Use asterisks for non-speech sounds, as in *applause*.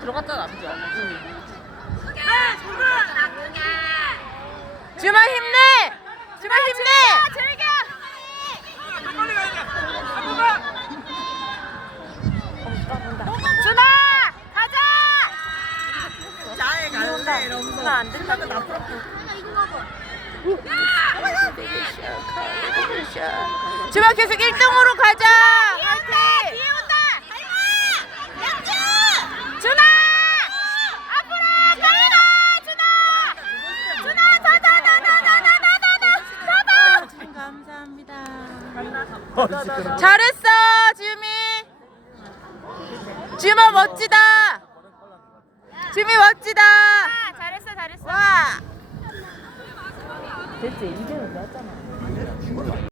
들어갔잖아, 그죠? 응. 아, 정말! 주마, 주마 힘내! 주마, 아, 주마 힘내! 즐겨! 준아 아, 아, *laughs* 가자! 짜에 가는데 엄마 안 된다고 아, 나 부럽고. 준아 계속 1등으로 가자! 주마! 감사합니다. 잘했어, 지미지마 멋지다. 지미 멋지다. 아, 잘했어, 잘했어. *laughs*